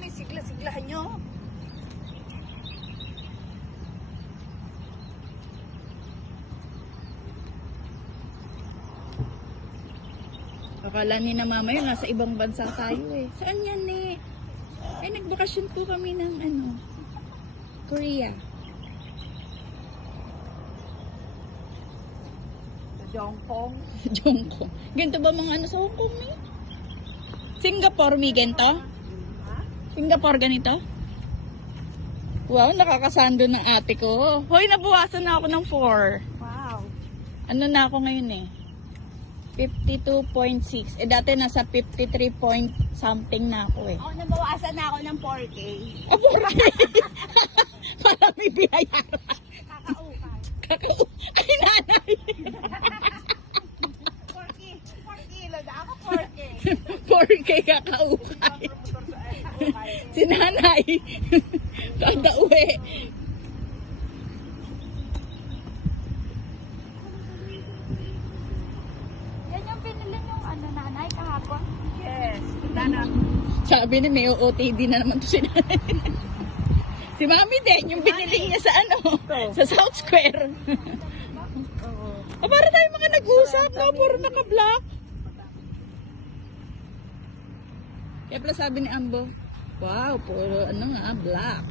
ano yung sigla-siglahan nyo? Akala ni na mama yun, nasa ibang bansa tayo eh. Saan yan eh? Ay, nagbakasyon po kami ng ano, Korea. Sa Jongkong. Jongkong. Ganito ba mga ano sa Hong Kong eh? Singapore, may ganito? Singapore ganito? Wow, nakakasando ng ate ko. Hoy, nabuwasan na ako ng 4. Wow. Ano na ako ngayon eh? 52.6. Eh dati nasa 53 point something na ako eh. Ako nabawasan na ako ng 4K. Aburay! Parang may binayaran. Kakaukay. Ay, nanay! 4 kilo na ako 4K. 4K kakaukay. Si nanay. Kada uwi. Yan yung binili yung ano nanay kahapon. Yes. Nana. Sabi ni may OOTD na naman to si nanay. Si mami din, yung binili niya sa ano, sa South Square. Para tayo mga nag-usap, no? Puro naka-black. Kaya pala sabi ni Ambo, wow, puro ano nga, black.